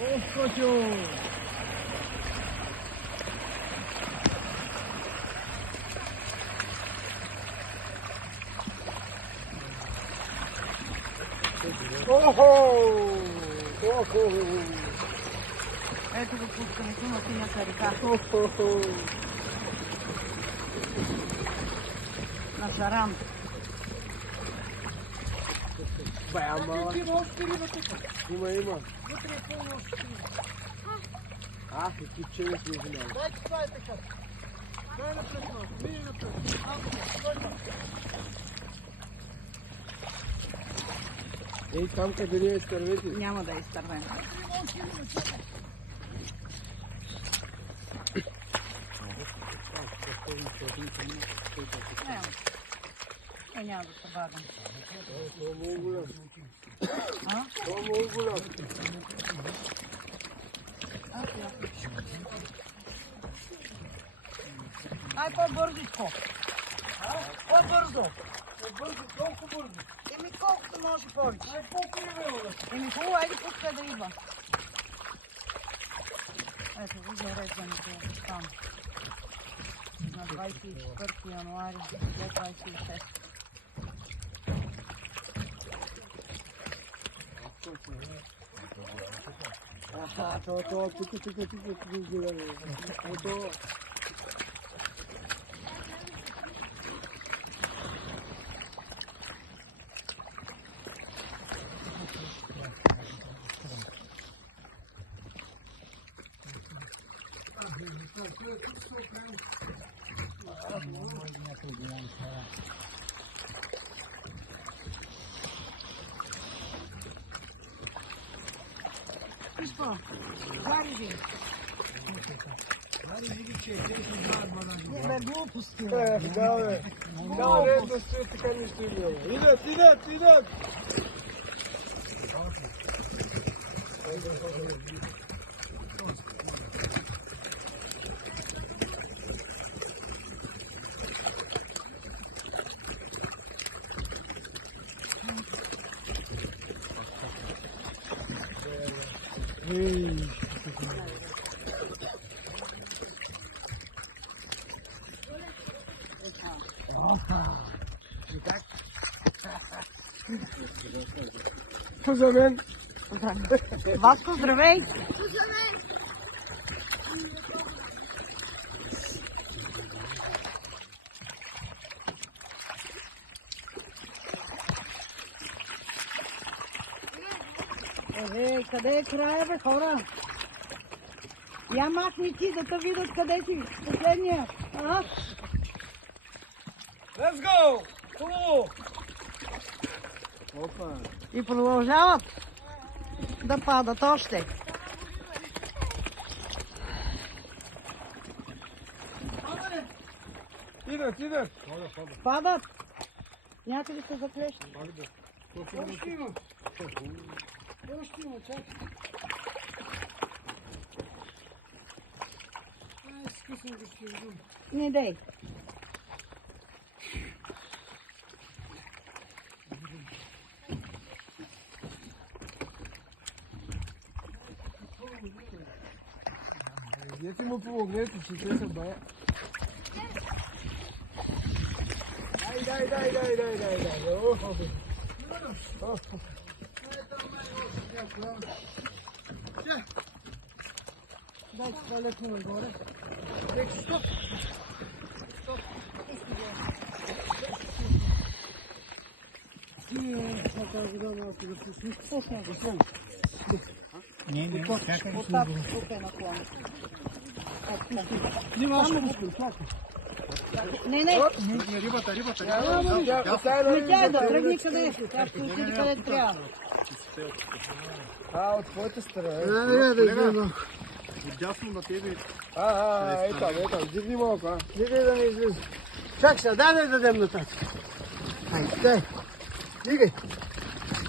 Ох, Котю! Охо! Охо! Ето го пускането на синята река. Охо! На Шаран. Бая мала. Има. Вътре е пълно още риба. Ах, и кипчеве си изминали. Дайте това е така. Дай напред малко. Мини напред. Стой там. Ей, там къде не е изтървете. Няма да е изтървен. Няма да се бавим. Това много голям. А? Това много голям. Ай, по-бързичко. По-бързо. Бързо, колко бързо. Еми колкото може повече. Ай, по-кривело да. Еми хубаво, айде пускай да идва. Ето го зареждането там. На 24 януари 2026. Аха, това, тук гледаме. Ето. Пишко, гари ви. Не бе глупости. Да, бе. Да, редно стои, така не ще има. Идат! Ей, за мен. Васко, здравей! Къде е края, бе, хора? Я махни ти, да те видят къде си. Последния. А? Let's go! Хубаво! Опа. И продължават да падат още. Идат. Падат. Някъде се заплещат. Още има. Още има, чакай. Ай, скъсам го ще взем. Не дей. Дете му помогнете, че те са бая. Дай. Охо, бе. Дай, това леко нагоре. Стоп! Това вода малко да пусне. Не, чакай. Оттак, тук е наклон. Снимаш го, чакай. Не. Рибата. Не тя да тръгни къде. Тя ще отиде къде трябва. От твоята страна. Да. Отдясно на тебе. Там, дигни малко, Дигай да не излиза. Чак сега, дай да дадем нататък. Дай.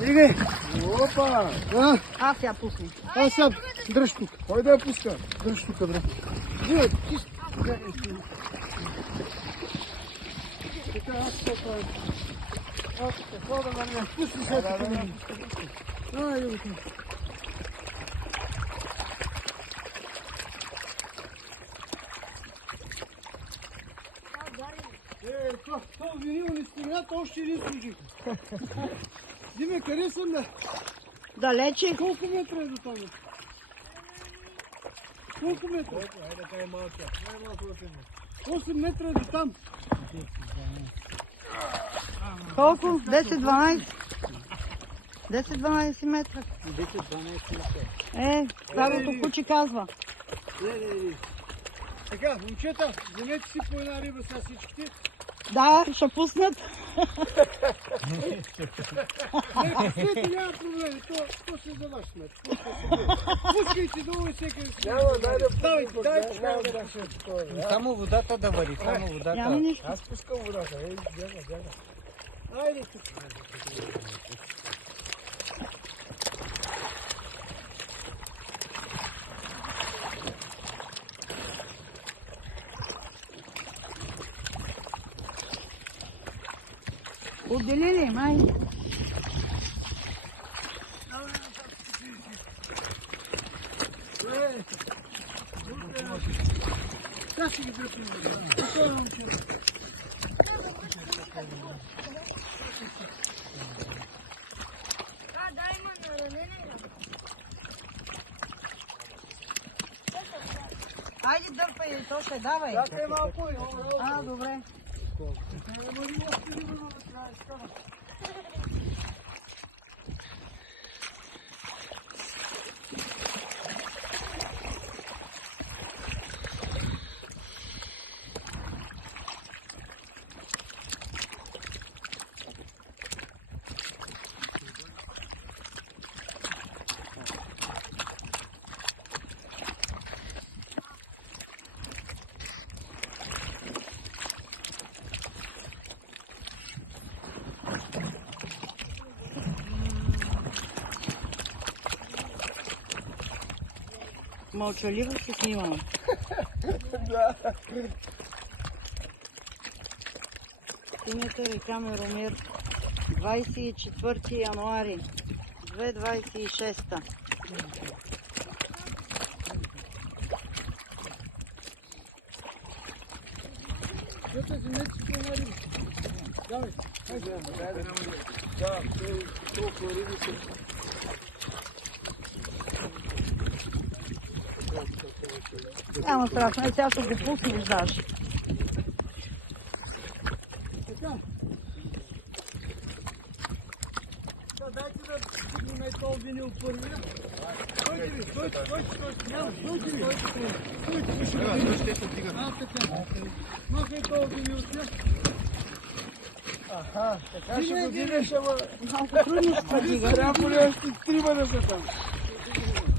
Дигай. Опа! Аз я пусни. Аз сега дръж тук. Кой да я пуска? Дръж тук, брат. Дигай, чисто. Така, аз какво правя? Аз какво да ме пусни сега тук. Ай, винил ни стената, още един служих. Диме, къде съм да? Далече. Колко метра е до там? Колко метра? Айде, кай малка. Най-малко от едно. 8 метра е до там. Колко? 10-12? 10-12 метра. 10-12 метра. Старото куче казва. Не. Така, момчета, вземете си по една риба сега всичките. Да, ще пуснат. Не, пуснете, няма проблеми. То се за ваш смет. Пускайте долу и всеки. Няма, дай да Давайте, дайте. Само водата да вари, само водата. Няма нищо. Аз пускам водата. Бяга. Айде тук. Отделили, май. Сега ще ги дръпим. Спокойно, момчета. Айде дърпай, Тоше, давай. Чакай малко. Добре. Мълчаливо се снимам. Синята река Миромир, 24 януари 2026. Чета, вземете си по една риба. Давай. Да, толкова риби са. Няма страшно, сега ще го пуснеш даже. Така. Дайте да стигнем този винил първия. Стойте ви, стойте. Няма, стойте ви. Махай този винил сега. Аха, така ще го дигаш, ама... Малко трудно се подига. Трябва ли още трима да са там?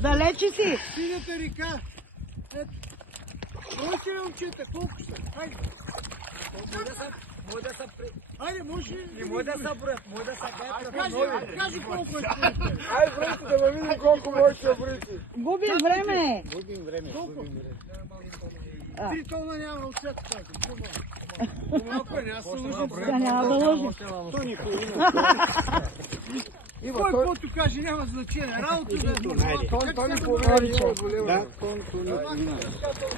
Далече си. Синята река. Ето. Можете ли, момчета, колко са? Хайде. Може да са при... Хайде, може ли? Не може да са брат, може да са Кажи колко е. Ай, брати, да ме видим колко може да брати. Губим време. Колко? 3 тона няма от всяка тази. Малко е, няма се лъжим. Сега няма да лъжим. То никой. Кой каквото каже, няма значение. Работа да е нормално. Той ни повече.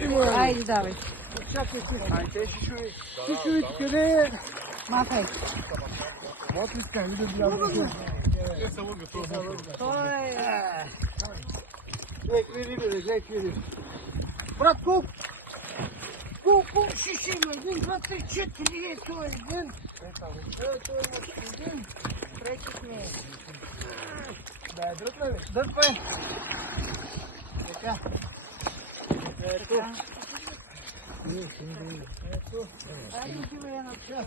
Да, Айде, давай. Чакай си. Ай, те ще чуи. Ти чуете къде е? Махай. Вот искам, да бягам. Той е... Гледай какви риби. Брат, колко? Колко шиши има? 1, 2, 3, 4. Ето е един. Ето е един. Пречихме. Да, дръпна ли? Дърпай. Така. Ето. Айде, отивай я набирай.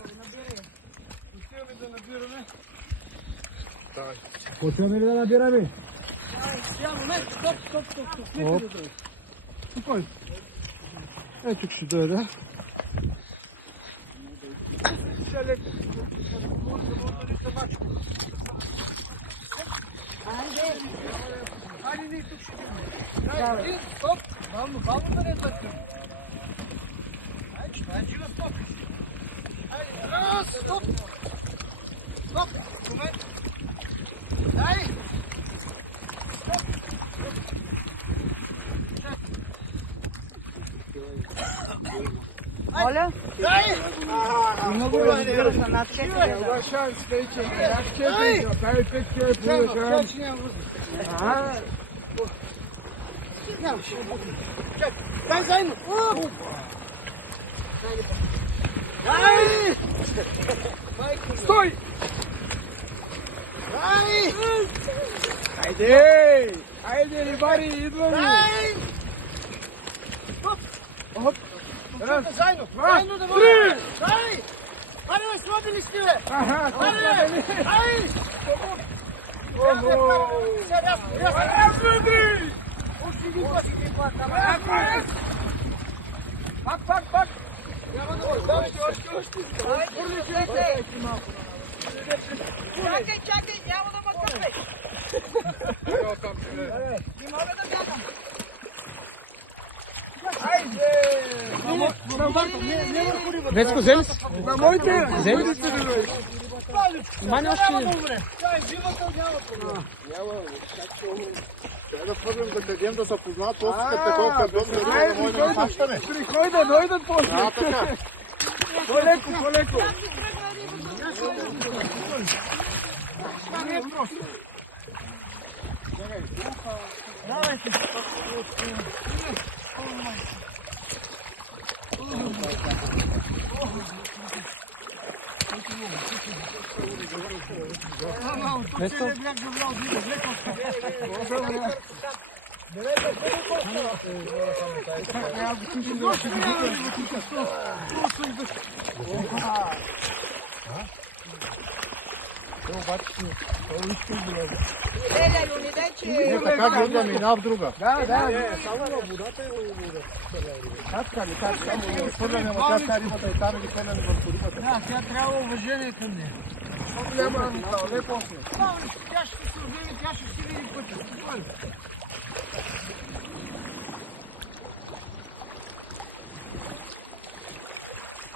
Отиваме да набираме. Почваме ли да набираме? Сега, момент, стоп. Нека да дойде. Спокойно. Ето тук ще дойде. Сега леко. Айде, ние тук ще видим. Айде, стоп. Бавно да не търсим. Айде, жива, стоп. Айде, раз, стоп. Стоп, момент. Айде. Моля? Дай! Много разбира се, над 4 да. Ваша стейче, над 4, дай 5 км. Дай заедно! Дай! Стой! Дай! Айде! Айде, рибари, идваме! Дай! Раз, Заедно! два, Заедно да три! бъдем! Дай! Аре, бе, слабили сте, бе! Аха, Аре! Дай! Ого! Раз, вътре! Още един път си ги плака, Пак! Още! Чакай, няма да ме къпеш. Не мога да бягам. Вецко, взели си? На моите! Взели си? Мани още един. Трябва да хвърлим да къдем да се познават, после като такова кардон, да риба да може да насащаме. Да дойдат после. Така. По-леко. Не, така гледаме една в друга. Да. Хвърляме, ама тя рибата и там ги хвърляме върху рибата. Да, тя трябва уважение към нея. Няма не после. Тя ще се вземе, тя ще си види пътя. Спокойно.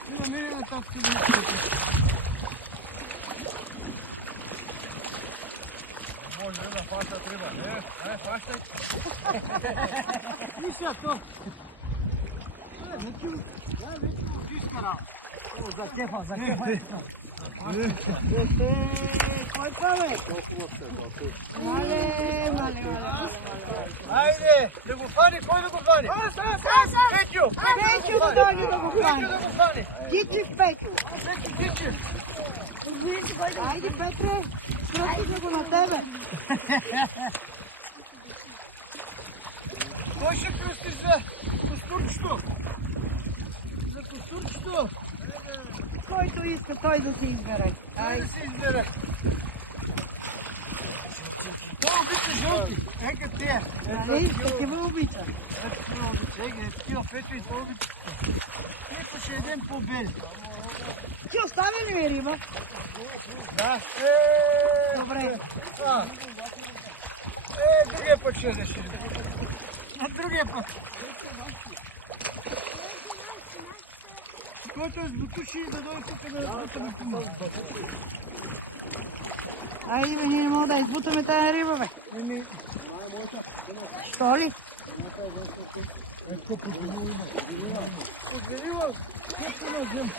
Има мине на тази сигурност. Може да фащат риба. Не, фащай. Виж то. За кефа. Кой праве? Мале. Айде, да го хвани, кой да го хвани? Петю! Петю да дойде да го хвани. Петю да го хвани! Дичев Петю. Петю! Айде, Петре, кръстите го на тебе. Кой ще кръстиш за костурчето? За костурчето? Който иска, той да си избере. Ай да се избере. Той обича жълти. Ека тия. Нали? Такива обича. Ека, такива Петю и той обича. Ето ще един по-бели. Ти остави ли ми риба? Да. Добре. Другия път ще реши. Другия път. Който е с бутуши да дойде тук да бутаме помага. Айде, бе, ние не мога да избутаме тая риба, бе. Що ли? Поделила, къщо на зем.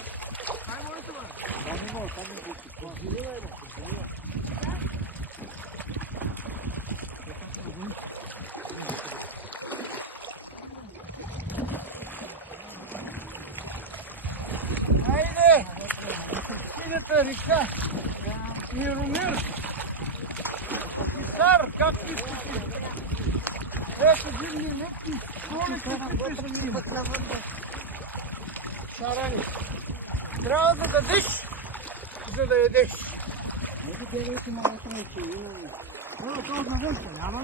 Айде! Синята река, Миромир, Писар, както искате. Ето зимни леки, колите песни. Шарани. Трябва да дадеш, за да ядеш.